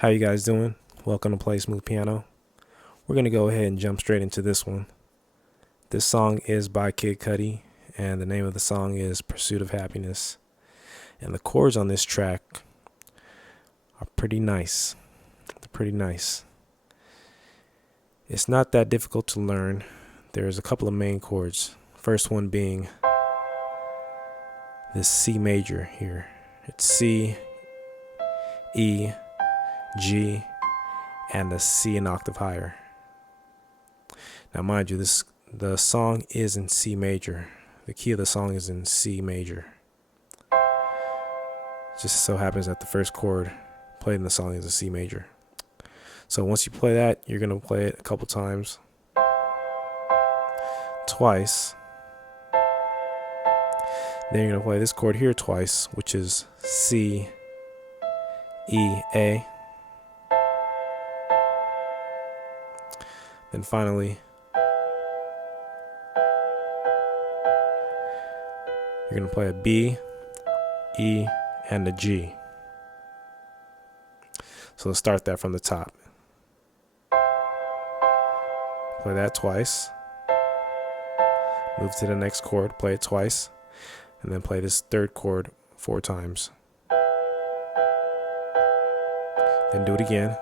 How you guys doing? Welcome to Play Smooth Piano. We're going to go ahead and jump straight into this one. This song is by Kid Cudi, and the name of the song is Pursuit of Happiness. And the chords on this track are pretty nice. They're pretty nice. It's not that difficult to learn. There's a couple of main chords. First one being this C major here. It's C, E, G, and the C an octave higher. Now mind you, the song is in C major. The key of the song is in C major. Just so happens that the first chord played in the song is a C major. So once you play that, you're going to play it a couple times. Twice. Then you're going to play this chord here twice, which is C, E, A. Then finally, you're going to play a B, E, and a G. So let's start that from the top. Play that twice. Move to the next chord, play it twice, and then play this third chord 4 times. Then do it again.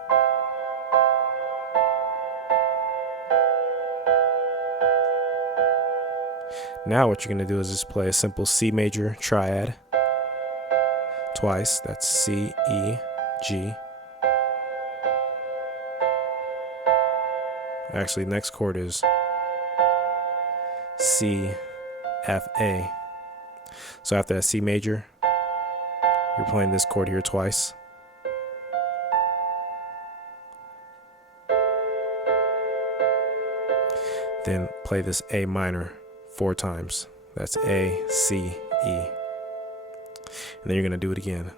Now what you're going to do is just play a simple C major triad twice. That's C, E, G. Actually, the next chord is C, F, A. So after that C major, you're playing this chord here twice. Then play this A minor 4 times. That's A, C, E. And then you're going to do it again.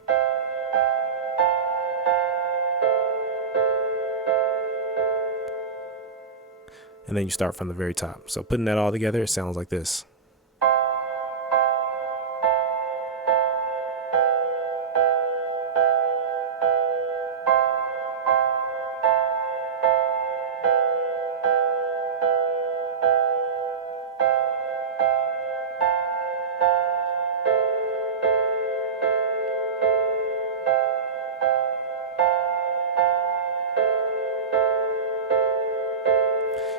And then you start from the very top. So putting that all together, it sounds like this.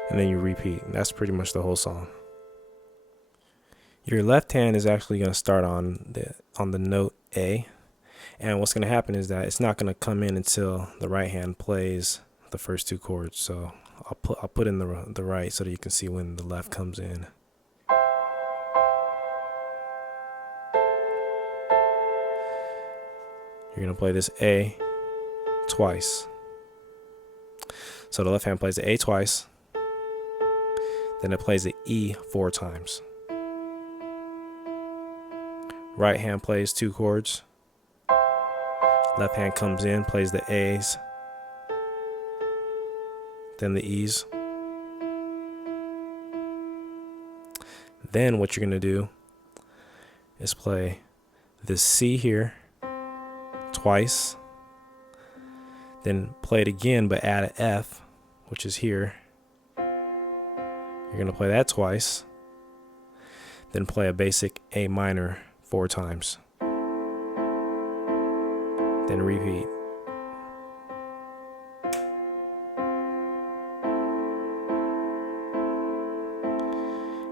And then you repeat. And that's pretty much the whole song. Your left hand is actually going to start on the note A, and what's going to happen is that it's not going to come in until the right hand plays the first 2 chords. So I'll put in the right so that you can see when the left comes in. You're going to play this A twice. So the left hand plays the A twice. Then it plays the E 4 times. Right hand plays 2 chords. Left hand comes in, plays the A's, then the E's. Then what you're going to do is play this C here twice. Then play it again, but add an F, which is here. You're going to play that twice, then play a basic A minor 4 times, then repeat.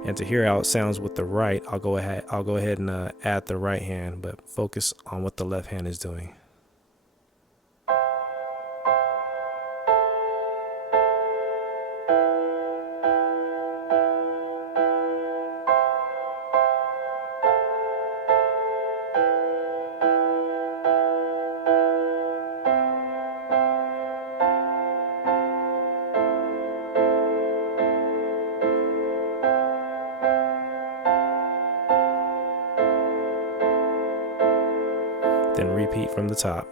And to hear how it sounds with the right, I'll go ahead and add the right hand, but focus on what the left hand is doing. Then repeat from the top.